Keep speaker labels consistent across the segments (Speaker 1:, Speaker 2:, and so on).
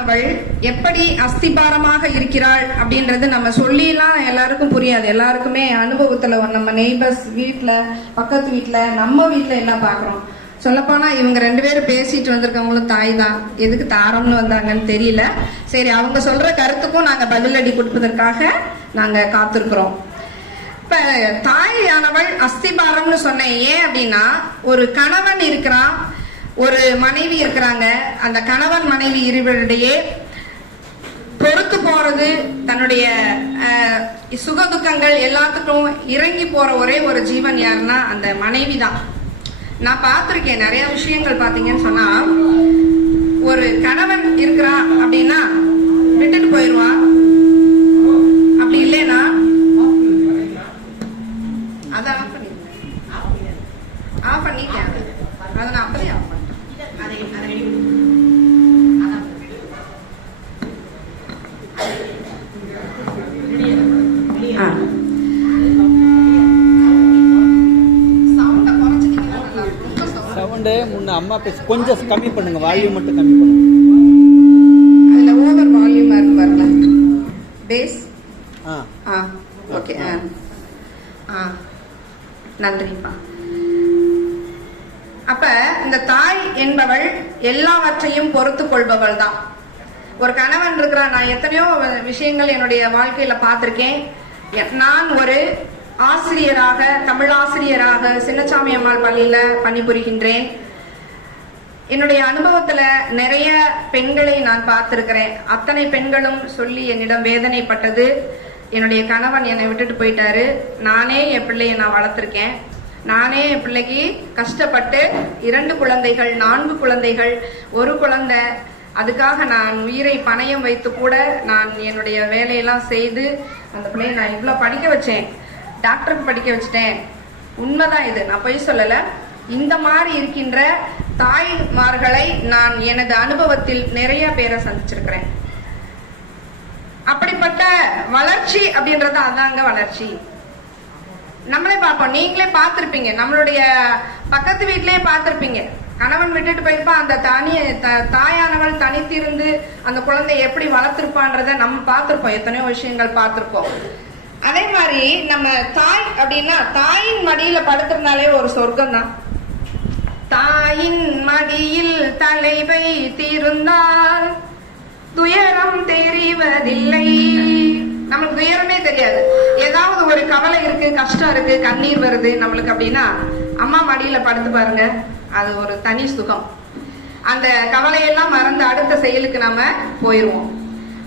Speaker 1: அவள் எப்படி அஸ்திபாரமாக இருக்கிறாள் அப்படின்றது நம்ம சொல்லிலாம் எல்லாருக்கும் புரியாது. எல்லாருக்குமே அனுபவத்துல நம்ம நெய்பர்ஸ் வீட்டுல பக்கத்து வீட்டுல நம்ம வீட்டுல என்ன பாக்குறோம்? சொல்லப்போனா இவங்க ரெண்டு பேரும் பேசிட்டு வந்திருக்கவங்களும் தாய் தான் எதுக்கு தாரம்னு வந்தாங்கன்னு தெரியல. சரி அவங்க சொல்ற கருத்துக்கும் நாங்க பதிலடி கொடுப்பதற்காக நாங்க காத்திருக்கிறோம். இப்ப தாயானவள் அஸ்திபாரம்னு சொன்னேன். ஏன் அப்படின்னா ஒரு கணவன் இருக்கிறான். ஒரு மனைவி இருக்கிறாங்க. அந்த கணவன் மனைவி இருவரிடையே பொறுத்து போறது தன்னுடைய சுக சுகதுக்கங்கள் எல்லாத்துக்கும் இறங்கி போற ஒரே ஒரு ஜீவன் யாருன்னா அந்த மனைவி தான் நான் பார்த்துருக்கேன் நிறைய விஷயங்கள் பாத்தீங்கன்னு சொன்னா ஒரு கணவன் இருக்கிறான் அப்படின்னா விட்டுட்டு போயிடுவான் அப்படி இல்லைன்னா அதை ஆஃப் பண்ணிருந்தேன் ஆஃப் பண்ணிட்டேன் அது அதை நான் அப்படியே ஆஃப் பண்ணிட்டேன்
Speaker 2: அதை அதை ரெடி பண்ணு. அதான் வெளியே வெளியே
Speaker 1: ஆ சவுண்டை குறைச்சிட்டீங்கன்னா நல்லா இருக்கும் ரொம்ப சவுண்ட்
Speaker 3: சவுண்டு பேச கொஞ்சம் கம்மி பண்ணுங்க வால்யூம் மட்டும் கம்மி பண்ணுங்க.
Speaker 1: அதுல ஓவர் வால்யூமா இருக்கு பாருங்க பேஸ்
Speaker 3: ஆ.
Speaker 1: ஆ ஓகே ஆ. ஆ. நன்றிப்பா. அப்ப இந்த தாய் என்பவள் எல்லாவற்றையும் பொறுத்து கொள்பவள் தான். ஒரு கணவன் இருக்கிறான் நான் எத்தனையோ விஷயங்கள் என்னுடைய வாழ்க்கையில பார்த்திருக்கேன். நான் ஒரு ஆசிரியராக தமிழ் ஆசிரியராக சின்னசாமி அம்மாள் பள்ளியில பணிபுரிகின்றேன். என்னுடைய அனுபவத்துல நிறைய பெண்களை நான் பார்த்திருக்கிறேன். அத்தனை பெண்களும் சொல்லி என்னிடம் வேதனைப்பட்டது. என்னுடைய கணவன் என்னை விட்டுட்டு போயிட்டாரு. நானே என் பிள்ளையை நான் வளர்த்துருக்கேன். நானே என் பிள்ளைக்கு கஷ்டப்பட்டு இரண்டு குழந்தைகள் நான்கு குழந்தைகள் ஒரு குழந்தை. அதுக்காக நான் உயிரை பணயம் வைத்து கூட நான் என்னுடைய வேலையெல்லாம் செய்து அந்த பிள்ளையை நான் இவ்வளோ படிக்க வச்சேன். டாக்டருக்கு படிக்க வச்சுட்டேன். உண்மைதான் இது. நான் பொய் சொல்லலை. இந்த மாதிரி இருக்கின்ற தாய்மார்களை நான் எனது அனுபவத்தில் நிறைய பேரை சந்திச்சிருக்கிறேன். அப்படிப்பட்ட வளர்ச்சி அப்படின்றது அதாங்க வளர்ச்சி. நம்மளே பார்ப்போம். நீங்களே பார்த்துருப்பீங்க. நம்மளுடைய பக்கத்து வீட்டிலே பார்த்துருப்பீங்க. கணவன் விட்டுட்டு போயிருப்பா அந்த தனி த- தாயானவள் தனித்திருந்து அந்த குழந்தைய எப்படி வளர்த்துருப்பான்றத நம்ம பார்த்துருப்போம். எத்தனையோ விஷயங்கள் பார்த்துருப்போம். அதே மாதிரி நம்ம தாய் அப்படின்னா தாயின் மடியில படுத்திருந்தாலே ஒரு சொர்க்கம் தான் தாயின் மடியில் தலை வைத்திருந்தால் துயரம் தெரிவதில்லை. நமக்கு துயரமே தெரியாது. ஏதாவது ஒரு கவலை இருக்கு கஷ்டம் இருக்கு கண்ணீர் வருது நம்மளுக்கு அப்படின்னா அம்மா மடியில படுத்து பாருங்க. அது ஒரு தனி சுகம். அந்த கவலையெல்லாம் மறந்து அடுத்த செயலுக்கு நாம போயிருவோம்.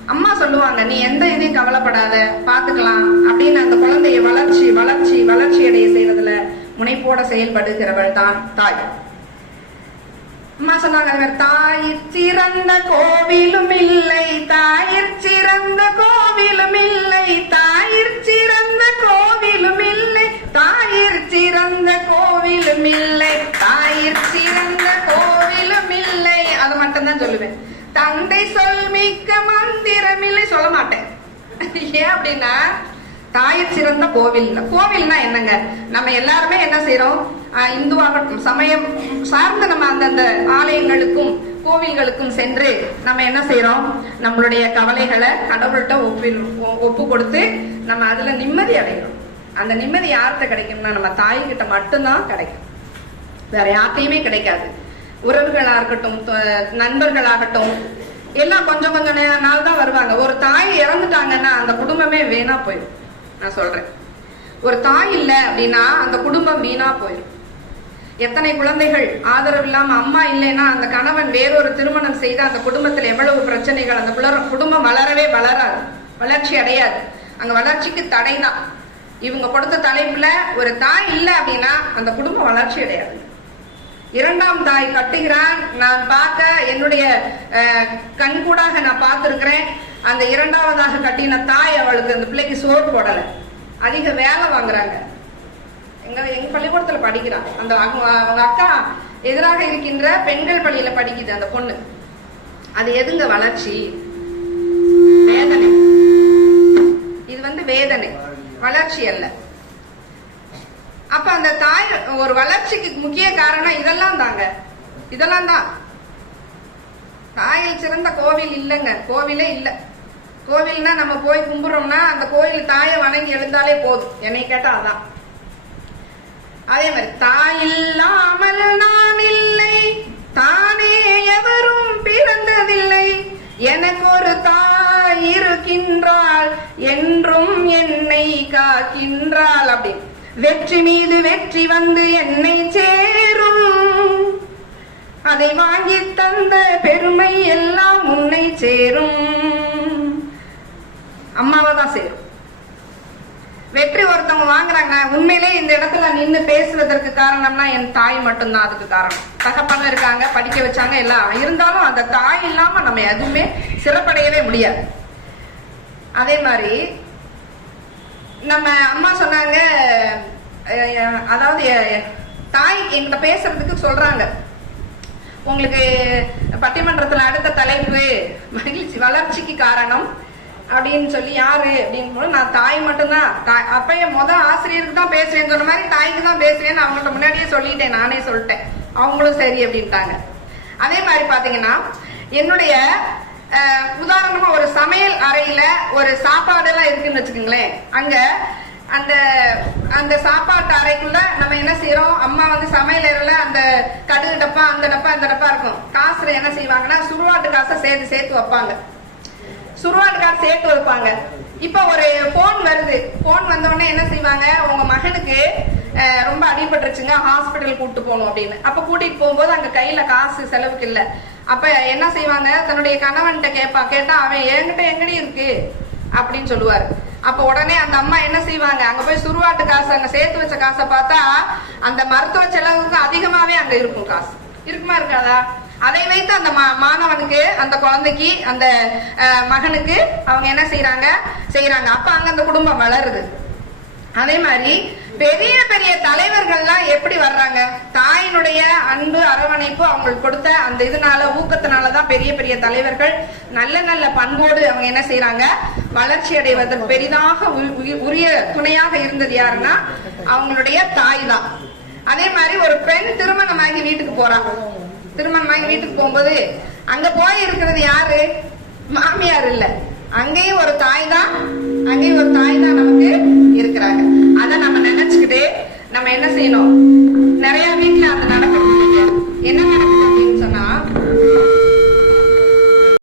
Speaker 1: அம்மா சொல்லுவாங்க நீ எந்த இதையும் கவலைப்படாத பாத்துக்கலாம். அப்படின்னு அந்த குழந்தைய வளர்ச்சி வளர்ச்சி வளர்ச்சி அடைய செய்யறதுல முனைப்போட செயல்படுகிறவள் தான் தாய். அம்மா சொன்னாங்க தாயிற் சிறந்த கோவிலும் இல்லை தாயிற் சிறந்த கோவிலும் இல்லை தாயிற் சிறந்த கோவிலும் இல்லை தாயிற் சிறந்த கோவிலும் இல்லை தாயிற் சிறந்த கோவிலும் இல்லை. அது மட்டும்தான் சொல்லுவேன். தந்தை சொல் மிக்க மந்திரம் இல்லை சொல்ல மாட்டேன். ஏன் அப்படின்னா தாய சிறந்த கோவில். கோவில்னா என்னங்க? நம்ம எல்லாருமே என்ன செய்யறோம் இந்துவாகட்டும் சமயம் சார்ந்த நம்ம அந்தந்த ஆலயங்களுக்கும் கோவில்களுக்கும் சென்று நம்ம என்ன செய்யறோம் நம்மளுடைய கவலைகளை கடவுள்கிட்ட ஒப்பில் ஒப்பு கொடுத்து நம்ம அதுல நிம்மதி அடைகிறோம். அந்த நிம்மதி யார்கிட்ட கிடைக்கும்னா நம்ம தாய்கிட்ட மட்டும்தான் கிடைக்கும். வேற யார்கிட்டயுமே கிடைக்காது. உறவுகளா இருக்கட்டும் நண்பர்களாகட்டும் எல்லாம் கொஞ்சம் கொஞ்சம் நாள் தான் வருவாங்க. ஒரு தாய் இறந்துட்டாங்கன்னா அந்த குடும்பமே வேணா போயிடும். நான் சொல்றேன். ஒரு தாய் இல்லை அப்படின்னா அந்த குடும்பம் வீணா போயிடும் எத்தனை குழந்தைகள் ஆதரவு இல்லாம அம்மா இல்லைன்னா அந்த கணவன் வேறொரு திருமணம் செய்து அந்த குடும்பத்தில் எவ்வளவு பிரச்சனைகள் அந்த குளர- குடும்பம் வளரவே வளராது. வளர்ச்சி அடையாது. அங்க வளர்ச்சிக்கு தடை தான். இவங்க கொடுத்த தலைப்புல ஒரு தாய் இல்லை அப்படின்னா அந்த குடும்பம் வளர்ச்சி அடையாது. இரண்டாம் தாய் கட்டுகிறான். நான் பார்க்க என்னுடைய கண்கூடாக நான் பார்த்திருக்கிறேன். அந்த இரண்டாவதாக கட்டின தாய் அவளுக்கு அந்த பிள்ளைக்கு சோறு போடலை. அதிக வேலை வாங்குறாங்க. எங்க எங்க பள்ளிக்கூடத்துல படிக்கிறான் அந்த அவங்க அவங்க அக்கா எதிராக இருக்கின்ற பெண்கள் பள்ளியில படிக்குது அந்த பொண்ணு. அது எதுங்க வளர்ச்சி? வேதனை. இது வந்து வேதனை. வளர்ச்சி அல்ல. அப்ப அந்த தாய் ஒரு வளர்ச்சிக்கு முக்கிய காரணம் இதெல்லாம் தாங்க. இதெல்லாம் தான். தாயில் சிறந்த கோவில் இல்லைங்க. கோவிலே இல்லை. கோவில்னா நம்ம போய் கும்பிடுறோம்னா அந்த கோயில் தாயை வணங்கி எழுந்தாலே போதும். என்னை கேட்டா அதான். அதே மாதிரி தாயில்லாமல் நான் இல்லை தானே எவரும் பிறந்ததில்லை. எனக்கு ஒரு தாய் இருக்கின்றாள் என்றும் என்னை காக்கின்றாள் அப்படின்னு வெற்றி மீது வெற்றி வந்து என்னை சேரும். அதை வாங்கி தந்த பெருமை எல்லாம் உன்னை சேரும். அம்மாவை தான் சேரும். வெற்றி ஒருத்தவங்க வாங்குறாங்க உண்மையிலே இந்த இடத்துல நின்று பேசுவதற்கு காரணம்னா என் தாய் மட்டும்தான் அதுக்கு காரணம். தகப்பன் இருக்காங்க படிக்க வச்சாங்க எல்லாம். இருந்தாலும் அந்த தாய் இல்லாம நம்ம எதுவுமே சிறப்படையவே முடியாது. அதே மாதிரி நம்ம அம்மா சொன்னாங்க அதாவது தாய் என்கிட்ட பேசுறதுக்கு சொல்றாங்க. உங்களுக்கு பட்டிமன்றத்துல அடுத்த தலைப்பு மகிழ்ச்சி வளர்ச்சிக்கு காரணம். அப்படின்னு சொல்லி யாரு அப்படின்னு போது நான் தாய் மட்டும்தான். தாய் அப்பயே முத ஆசிரியருக்கு தான் பேசுறேன்னு சொன்ன மாதிரி தாய்க்கு தான் பேசுறேன்னு அவங்கள்ட்ட முன்னாடியே சொல்லிட்டேன் நானே சொல்லிட்டேன். அவங்களும் சரி அப்படின்ட்டாங்க. அதே மாதிரி பாத்தீங்கன்னா என்னுடைய உதாரணமா ஒரு சமையல் அறையில ஒரு சாப்பாடு எல்லாம் இருக்குன்னு வச்சுக்கோங்களேன். அங்க அந்த அந்த சாப்பாட்டு அறைக்குள்ள நம்ம என்ன செய்யறோம் அம்மா வந்து சமையல் அறையில அந்த கடுகு டப்பா அந்த டப்பா அந்த டப்பா இருக்கும். காசுல என்ன செய்வாங்கன்னா சுடுவாட்டு காசை சேர்த்து சேர்த்து வைப்பாங்க. சுடுவாட்டு காசு சேர்த்து வைப்பாங்க. இப்ப ஒரு போன் வருது. போன் வந்தவொடனே என்ன செய்வாங்க? உங்க மகனுக்கு ரொம்ப அடிபட்டுருச்சுங்க. ஹாஸ்பிட்டல் கூட்டு போகணும் அப்படின்னு. அப்ப கூட்டிட்டு போகும்போது அங்க கையில காசு செலவுக்கு இல்ல. அப்ப என்ன செய்வாங்க? தன்னுடைய கணவன்கிட்ட கேட்பா கேட்டா அவன் என்கிட்ட எங்கடி இருக்கு? அப்படின்னு சொல்லுவாரு. அப்ப உடனே அந்த அம்மா என்ன செய்வாங்க? அங்க போய் சுருவாட்டு காசு அங்க சேர்த்து வச்ச காசை பார்த்தா அந்த மருத்துவ செலவுக்கு அதிகமாவே அங்க இருக்கும் காசு. இருக்குமா இருக்காதா? அதை வைத்து அந்த மா- மாணவனுக்கு அந்த குழந்தைக்கு அந்த மகனுக்கு அவங்க என்ன செய்யறாங்க செய்யறாங்க அப்ப அங்க அந்த குடும்பம் வளருது. அதே மாதிரி பெரிய பெரிய தலைவர்கள்லாம் எப்படி வர்றாங்க? தாயினுடைய அன்பு அரவணைப்பு அவங்களுக்கு கொடுத்த அந்த இதனால ஊக்கத்தினாலதான் பெரிய பெரிய தலைவர்கள் நல்ல நல்ல பண்போடு அவங்க என்ன செய்யறாங்க வளர்ச்சி அடைவதற்கு பெரிதாக உ- உ- உரிய துணையாக இருந்தது யாருன்னா அவங்களுடைய தாய் தான். அதே மாதிரி ஒரு பெண் திருமணமாகி வீட்டுக்கு போறாங்க. திருமணமாகி வீட்டுக்கு போகும்போது அங்க போய் இருக்கிறது யாரு? மாமியார் இல்ல. அங்கேயும் ஒரு தாய் தான் அங்கேயும் ஒரு தாய் தான் நமக்கு இருக்கிறாங்க. அதை நம்ம நினைச்சுக்கிட்டே நம்ம என்ன செய்யணும்? நிறைய வீட்டுல அந்த